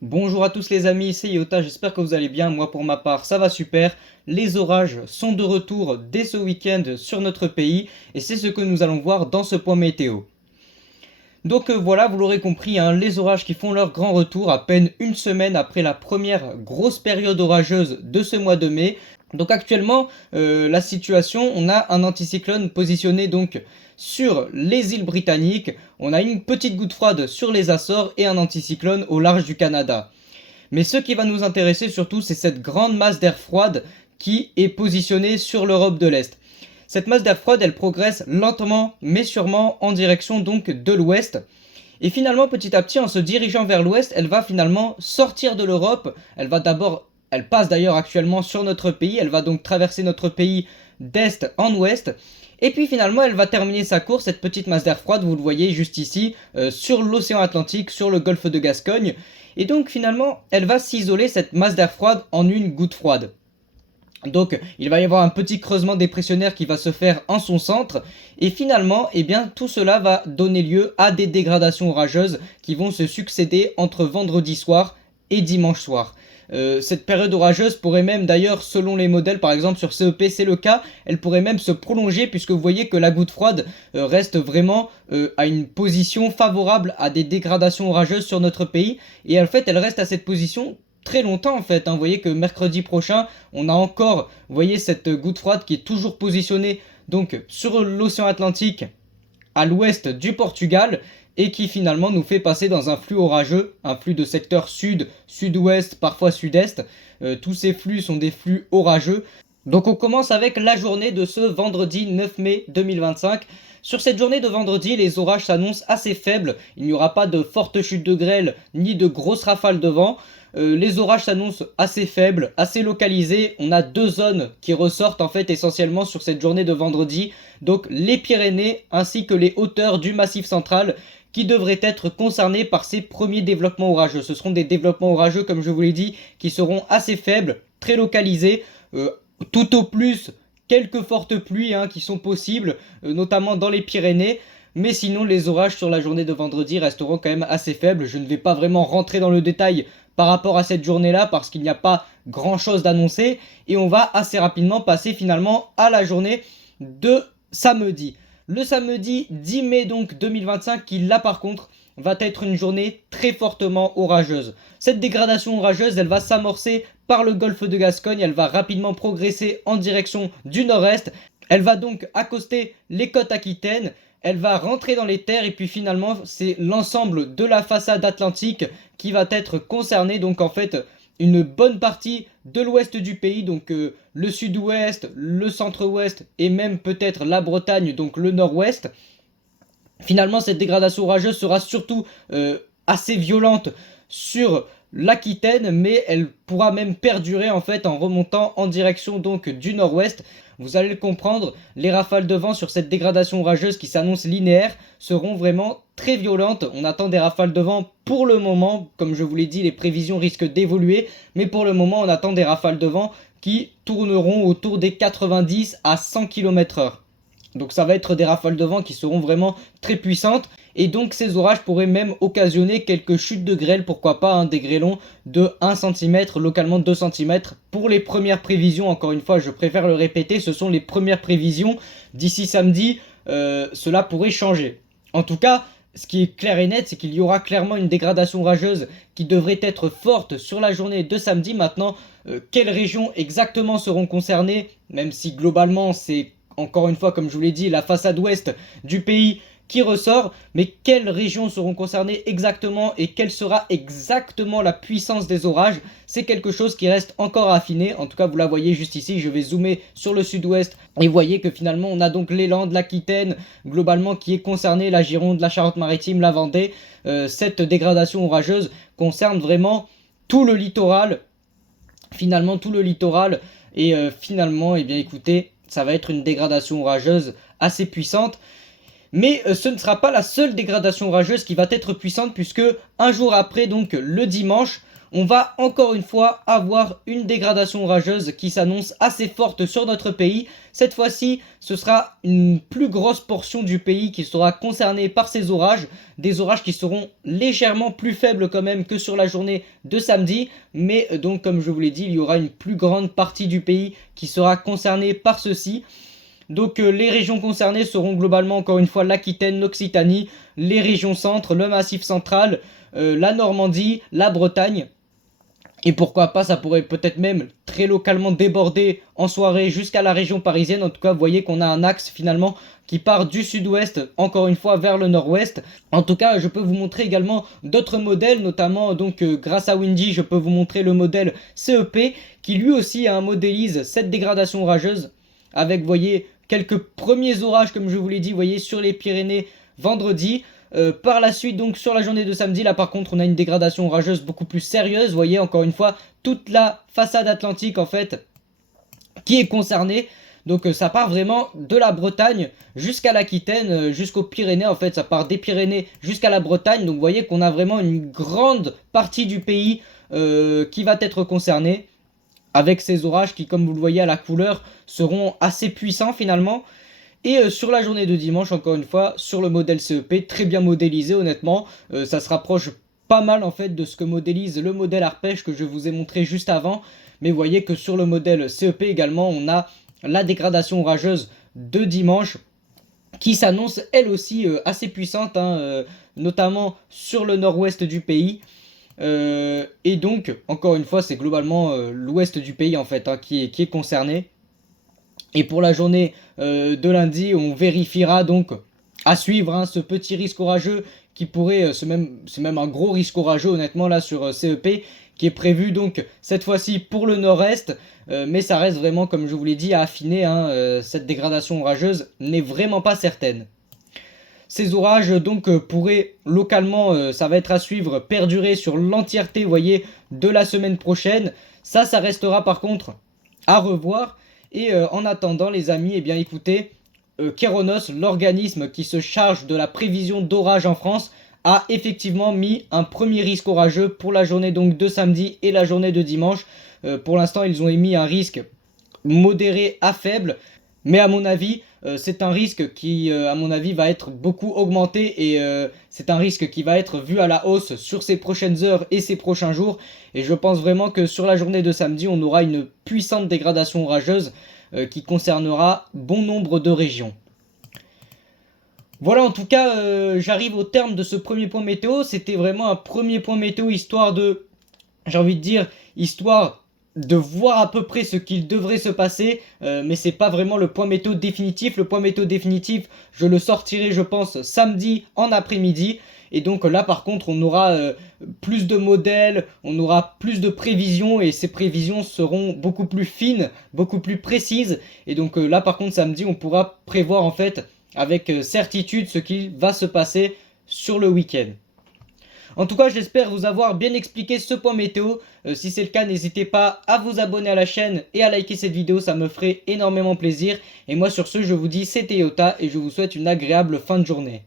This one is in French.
Bonjour à tous les amis, c'est Yota, j'espère que vous allez bien. Moi pour ma part ça va super. Les orages sont de retour dès ce week-end sur notre pays et c'est ce que nous allons voir dans ce point météo. Donc voilà, vous l'aurez compris, hein, les orages qui font leur grand retour à peine une semaine après la première grosse période orageuse de ce mois de mai. Donc actuellement, la situation, on a un anticyclone positionné donc sur les îles britanniques, on a une petite goutte froide sur les Açores et un anticyclone au large du Canada. Mais ce qui va nous intéresser surtout, c'est cette grande masse d'air froide qui est positionnée sur l'Europe de l'Est. Cette masse d'air froide, elle progresse lentement mais sûrement en direction donc de l'ouest. Et finalement, petit à petit, en se dirigeant vers l'ouest, elle va finalement sortir de l'Europe. Elle passe d'ailleurs actuellement sur notre pays. Elle va donc traverser notre pays d'est en ouest. Et puis finalement, elle va terminer sa course, cette petite masse d'air froide, vous le voyez juste ici, sur l'océan Atlantique, sur le golfe de Gascogne. Et donc finalement, elle va s'isoler, cette masse d'air froide, en une goutte froide. Donc il va y avoir un petit creusement dépressionnaire qui va se faire en son centre et finalement eh bien, tout cela va donner lieu à des dégradations orageuses qui vont se succéder entre vendredi soir et dimanche soir. Cette période orageuse pourrait même d'ailleurs, selon les modèles, par exemple sur CEP c'est le cas, elle pourrait même se prolonger puisque vous voyez que la goutte froide reste vraiment à une position favorable à des dégradations orageuses sur notre pays et en fait elle reste à cette position très longtemps en fait, hein. Vous voyez que mercredi prochain, on a encore, vous voyez, cette goutte froide qui est toujours positionnée donc sur l'océan Atlantique à l'ouest du Portugal et qui finalement nous fait passer dans un flux orageux, un flux de secteur sud, sud-ouest, parfois sud-est. Tous ces flux sont des flux orageux. Donc on commence avec la journée de ce vendredi 9 mai 2025. Sur cette journée de vendredi, les orages s'annoncent assez faibles. Il n'y aura pas de fortes chutes de grêle ni de grosses rafales de vent. Les orages s'annoncent assez faibles, assez localisés. On a deux zones qui ressortent en fait essentiellement sur cette journée de vendredi. Donc les Pyrénées ainsi que les hauteurs du Massif central qui devraient être concernés par ces premiers développements orageux. Ce seront des développements orageux, comme je vous l'ai dit, qui seront assez faibles, très localisés. Tout au plus quelques fortes pluies qui sont possibles, notamment dans les Pyrénées. Mais sinon, les orages sur la journée de vendredi resteront quand même assez faibles. Je ne vais pas vraiment rentrer dans le détail par rapport à cette journée-là parce qu'il n'y a pas grand-chose d'annoncé. Et on va assez rapidement passer finalement à la journée de samedi. Le samedi 10 mai donc 2025 qui là par contre va être une journée très fortement orageuse. Cette dégradation orageuse, elle va s'amorcer par le golfe de Gascogne, elle va rapidement progresser en direction du nord-est, elle va donc accoster les côtes aquitaines, elle va rentrer dans les terres et puis finalement c'est l'ensemble de la façade atlantique qui va être concernée, donc en fait une bonne partie de l'ouest du pays, donc le sud-ouest, le centre-ouest et même peut-être la Bretagne, donc le nord-ouest. Finalement, cette dégradation orageuse sera surtout assez violente sur l'Aquitaine, mais elle pourra même perdurer en fait en remontant en direction donc du nord-ouest. Vous allez le comprendre, les rafales de vent sur cette dégradation orageuse qui s'annonce linéaire seront vraiment très violentes. On attend des rafales de vent pour le moment, comme je vous l'ai dit, les prévisions risquent d'évoluer, mais pour le moment on attend des rafales de vent qui tourneront autour des 90 à 100 km/h. Donc ça va être des rafales de vent qui seront vraiment très puissantes. Et donc ces orages pourraient même occasionner quelques chutes de grêle, pourquoi pas, des grêlons de 1 cm, localement 2 cm. Pour les premières prévisions, encore une fois, je préfère le répéter, ce sont les premières prévisions. D'ici samedi, cela pourrait changer. En tout cas, ce qui est clair et net, c'est qu'il y aura clairement une dégradation orageuse qui devrait être forte sur la journée de samedi. Maintenant, quelles régions exactement seront concernées, même si globalement c'est encore une fois, comme je vous l'ai dit, la façade ouest du pays qui ressort, mais quelles régions seront concernées exactement et quelle sera exactement la puissance des orages, c'est quelque chose qui reste encore à affiner. En tout cas, vous la voyez juste ici, je vais zoomer sur le sud-ouest et vous voyez que finalement on a donc les Landes, l'Aquitaine, globalement qui est concernée, la Gironde, la Charente-Maritime, la Vendée. Cette dégradation orageuse concerne vraiment tout le littoral, finalement tout le littoral, et finalement, eh bien écoutez, ça va être une dégradation orageuse assez puissante. Mais ce ne sera pas la seule dégradation orageuse qui va être puissante, puisque un jour après, donc le dimanche, on va encore une fois avoir une dégradation orageuse qui s'annonce assez forte sur notre pays. Cette fois-ci, ce sera une plus grosse portion du pays qui sera concernée par ces orages. Des orages qui seront légèrement plus faibles quand même que sur la journée de samedi. Mais donc comme je vous l'ai dit, il y aura une plus grande partie du pays qui sera concernée par ceci. Donc les régions concernées seront globalement encore une fois l'Aquitaine, l'Occitanie, les régions centre, le Massif central, la Normandie, la Bretagne. Et pourquoi pas, ça pourrait peut-être même très localement déborder en soirée jusqu'à la région parisienne. En tout cas, vous voyez qu'on a un axe finalement qui part du sud-ouest, encore une fois, vers le nord-ouest. En tout cas, je peux vous montrer également d'autres modèles, notamment donc grâce à Windy, je peux vous montrer le modèle CEP, qui lui aussi modélise cette dégradation orageuse, avec, vous voyez, quelques premiers orages, comme je vous l'ai dit, vous voyez, sur les Pyrénées vendredi. Par la suite, donc sur la journée de samedi, là par contre on a une dégradation orageuse beaucoup plus sérieuse. Vous voyez encore une fois toute la façade atlantique en fait qui est concernée. Donc ça part vraiment de la Bretagne jusqu'à l'Aquitaine, jusqu'aux Pyrénées en fait. Ça part des Pyrénées jusqu'à la Bretagne. Donc vous voyez qu'on a vraiment une grande partie du pays qui va être concernée, avec ces orages qui, comme vous le voyez à la couleur, seront assez puissants finalement. Et sur la journée de dimanche, encore une fois, sur le modèle CEP, très bien modélisé honnêtement, ça se rapproche pas mal en fait de ce que modélise le modèle Arpège que je vous ai montré juste avant. Mais vous voyez que sur le modèle CEP également, on a la dégradation orageuse de dimanche qui s'annonce elle aussi assez puissante, notamment sur le nord-ouest du pays. Et donc, encore une fois, c'est globalement l'ouest du pays en fait qui est concerné. Et pour la journée de lundi, on vérifiera donc à suivre ce petit risque orageux qui pourrait, c'est même un gros risque orageux honnêtement là sur CEP, qui est prévu donc cette fois-ci pour le nord-est, mais ça reste vraiment, comme je vous l'ai dit, à affiner, cette dégradation orageuse n'est vraiment pas certaine. Ces orages donc pourraient localement, ça va être à suivre, perdurer sur l'entièreté, vous voyez, de la semaine prochaine. Ça restera par contre à revoir. Et en attendant les amis, eh bien écoutez, Kéronos, l'organisme qui se charge de la prévision d'orage en France, a effectivement mis un premier risque orageux pour la journée donc de samedi et la journée de dimanche. Pour l'instant, ils ont émis un risque modéré à faible, mais à mon avis, c'est un risque qui, à mon avis, va être beaucoup augmenté et c'est un risque qui va être vu à la hausse sur ces prochaines heures et ces prochains jours. Et je pense vraiment que sur la journée de samedi, on aura une puissante dégradation orageuse qui concernera bon nombre de régions. Voilà, en tout cas, j'arrive au terme de ce premier point météo. C'était vraiment un premier point météo, histoire de, j'ai envie de dire, histoire de voir à peu près ce qu'il devrait se passer, mais c'est pas vraiment le point météo définitif. Le point météo définitif, je le sortirai je pense samedi en après-midi, et donc là par contre on aura plus de modèles, on aura plus de prévisions, et ces prévisions seront beaucoup plus fines, beaucoup plus précises, et donc là par contre samedi on pourra prévoir en fait avec certitude ce qui va se passer sur le week-end. En tout cas, j'espère vous avoir bien expliqué ce point météo. Si c'est le cas, n'hésitez pas à vous abonner à la chaîne et à liker cette vidéo, ça me ferait énormément plaisir. Et moi sur ce, je vous dis c'était Yota et je vous souhaite une agréable fin de journée.